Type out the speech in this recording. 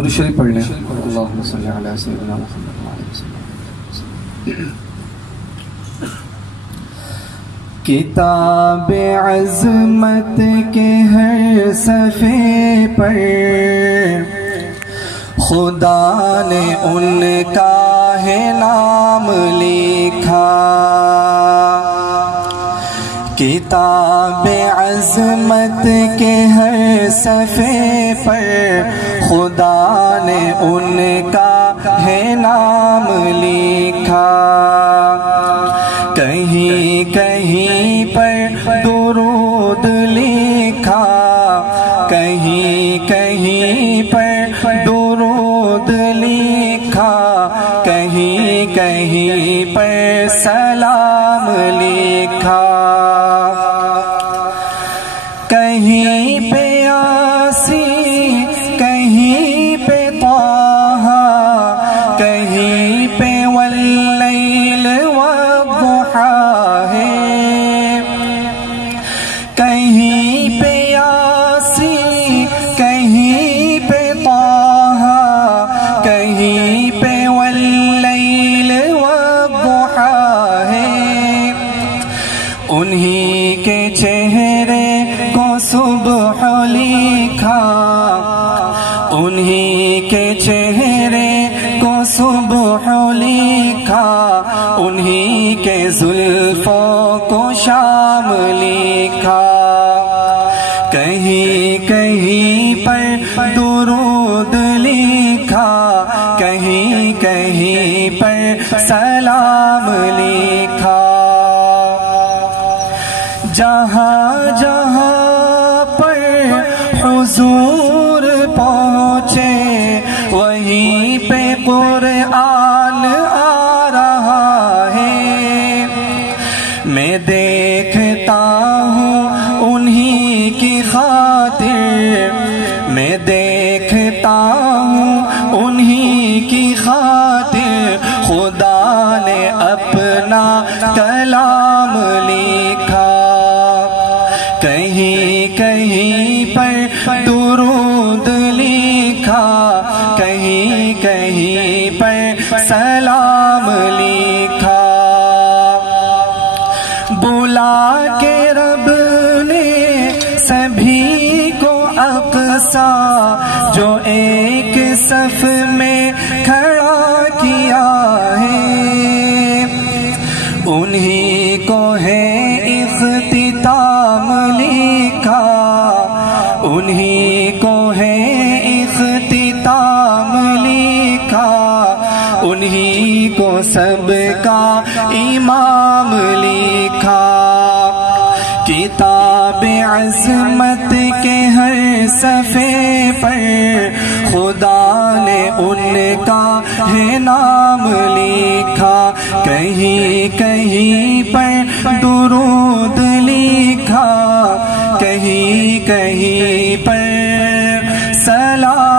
درود شریف پڑھ لیں. اللہم صلی علی سیدنا محمد وعلی وسلم. کتاب عظمت کے ہر صفحے پر خدا نے ان کا ہے نام لکھا. کتاب عظمت کے ہر صفحے پر خدا نے ان کا ہے نام لکھا. کہیں کہیں پر درود لکھا، کہیں کہیں پر درود لکھا، کہیں کہیں پر سلام لکھا. کہیں پہ یاسین، کہیں پہ طٰہٰ، کہیں پہ واللیل والضحیٰ ہے. کہیں پہ یاسین، کہیں پہ طٰہٰ، کہیں پہ واللیل والضحیٰ ہے. انہی کے چہرے کو صبح لکھا، انہی کے چہرے کو صبح لکھا، انہی کے زلفوں کو شام لکھا. کہیں کہیں پر درود لکھا، کہیں کہیں پر سلام لکھا. جہاں جہاں پر حضور پہنچے وہیں پہ قرآن آ رہا ہے. میں دیکھتا ہوں انہی کی خاطر، میں دیکھتا ہوں انہی کی خاطر خدا نے اپنا کلام لکھا. کہیں کہیں پر درود لکھا، کہیں کہیں پر سلام لکھا. بلا کے رب نے سبھی کو اقصیٰ جو ایک صف میں کھڑا کیا ہے. انہی کو ہے اختتام لکھا، انہی کو ہے اختتام لکھا، انہی کو سب کا امام لکھا. کتاب عظمت کے ہر صفحے پر خدا نے ان کا ہے نام لکھا. کہیں کہیں پر درود لکھا، کہیں کہیں پر سلام